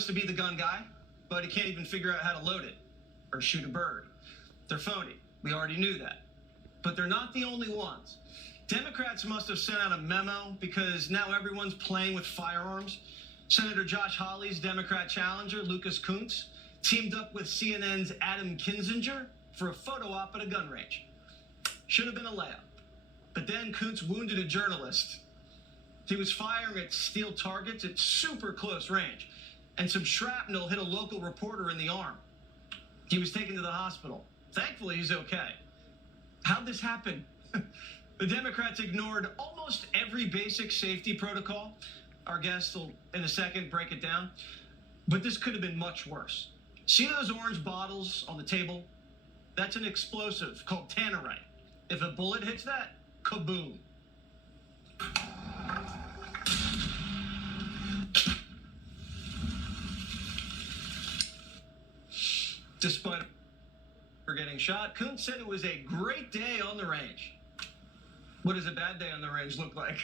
supposed to be the gun guy, but he can't even figure out how to load it or shoot a bird. They're phony. We already knew that. But they're not the only ones. Democrats must have sent out a memo because now everyone's playing with firearms. Senator Josh Hawley's Democrat challenger, Lucas Kunce, teamed up with CNN's Adam Kinzinger for a photo op at a gun range. Should have been a layup. But then Kunce wounded a journalist. He was firing at steel targets at super close range, and some shrapnel hit a local reporter in the arm. He was taken to the hospital. Thankfully, he's okay. How'd this happen? The Democrats ignored almost every basic safety protocol. Our guest will, in a second, break it down. But this could have been much worse. See those orange bottles on the table? That's an explosive called tannerite. If a bullet hits that, kaboom. Despite getting shot, Kunce said it was a great day on the range. What does a bad day on the range look like?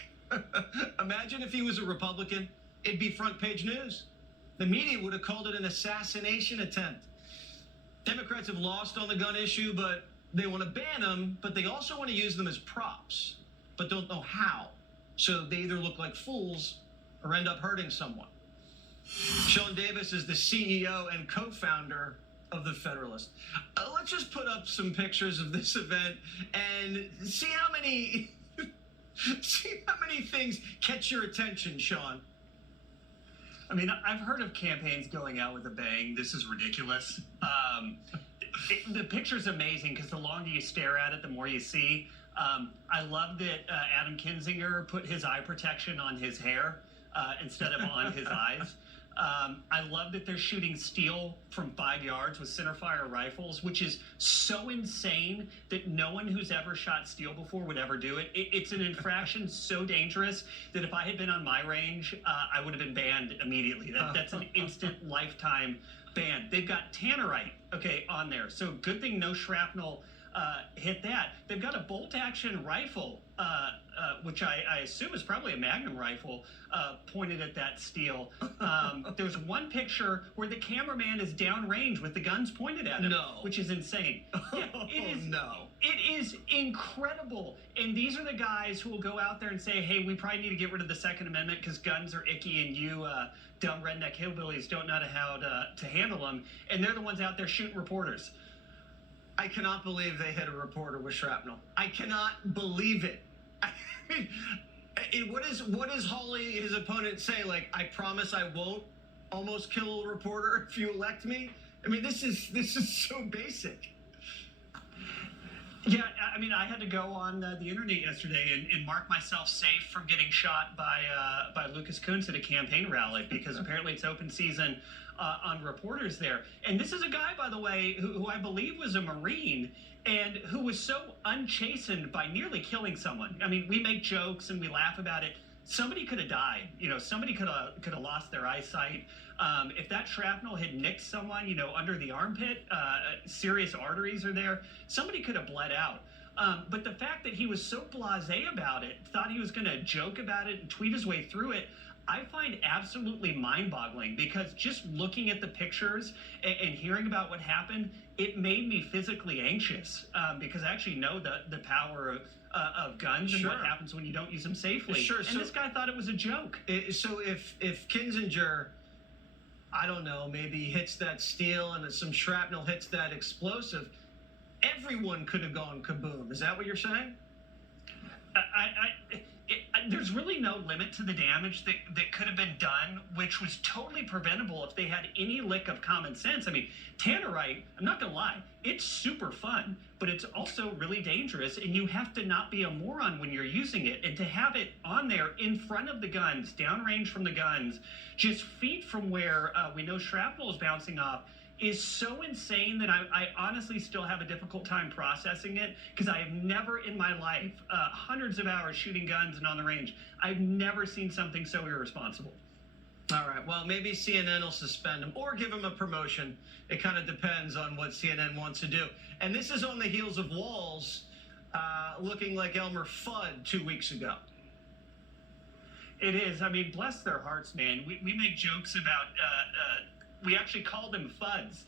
Imagine if he was a Republican, it'd be front page news. The media would have called it an assassination attempt. Democrats have lost on the gun issue, but they want to ban them, but they also want to use them as props, but don't know how. So they either look like fools or end up hurting someone. Sean Davis is the CEO and co-founder of The Federalist. Let's just put up some pictures of this event and see how many things catch your attention, Sean. I mean, I've heard of campaigns going out with a bang. This is ridiculous. The picture's amazing because the longer you stare at it, the more you see. I love that Adam Kinzinger put his eye protection on his hair instead of on his eyes. I love that they're shooting steel from 5 yards with centerfire rifles, which is so insane that no one who's ever shot steel before would ever do it. It's an infraction so dangerous that if I had been on my range, I would have been banned immediately. That's an instant lifetime ban. They've got tannerite, on there. So good thing no shrapnel hit that. They've got a bolt-action rifle, which I assume is probably a Magnum rifle, pointed at that steel. There's one picture where the cameraman is downrange with the guns pointed at him, which is insane. Yeah, it is incredible. And these are the guys who will go out there and say, hey, we probably need to get rid of the Second Amendment because guns are icky and you dumb redneck hillbillies don't know how to handle them. And they're the ones out there shooting reporters. I cannot believe they hit a reporter with shrapnel. I cannot believe it. I mean, what does Hawley, his opponent, say? Like, I promise I won't almost kill a reporter if you elect me? I mean, this is so basic. Yeah, I mean, I had to go on the internet yesterday and mark myself safe from getting shot by Lucas Kunce at a campaign rally because apparently it's open season on reporters there. And this is a guy, by the way, who I believe was a Marine and who was so unchastened by nearly killing someone. I mean, we make jokes and we laugh about it. Somebody could have died. Somebody could have lost their eyesight. If that shrapnel had nicked someone, under the armpit, serious arteries are there. Somebody could have bled out. But the fact that he was so blasé about it, thought he was going to joke about it and tweet his way through it, I find absolutely mind-boggling because just looking at the pictures and hearing about what happened, it made me physically anxious because I actually know the power of guns and what happens when you don't use them safely. And this guy thought it was a joke. So if Kinzinger, I don't know, maybe hits that steel and some shrapnel hits that explosive, everyone could have gone kaboom. Is that what you're saying? There's really no limit to the damage that could have been done, which was totally preventable if they had any lick of common sense. I mean, tannerite, I'm not going to lie, it's super fun, but it's also really dangerous, and you have to not be a moron when you're using it. And to have it on there in front of the guns, downrange from the guns, just feet from where we know shrapnel is bouncing off, is so insane that I honestly still have a difficult time processing it because I have never in my life, hundreds of hours shooting guns and on the range, I've never seen something so irresponsible. All right, well, maybe CNN will suspend him or give him a promotion. It kind of depends on what CNN wants to do. And this is on the heels of Walz looking like Elmer Fudd 2 weeks ago. It is. I mean, bless their hearts, man. We make jokes about. We actually call them FUDs.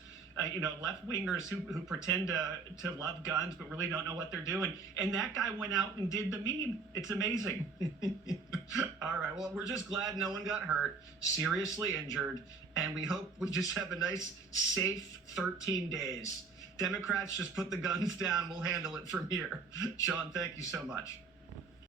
Left wingers who pretend to love guns but really don't know what they're doing. And that guy went out and did the meme. It's amazing. All right. Well, we're just glad no one got hurt, seriously injured, and we hope we just have a nice, safe 13 days. Democrats just put the guns down. We'll handle it from here. Sean, thank you so much.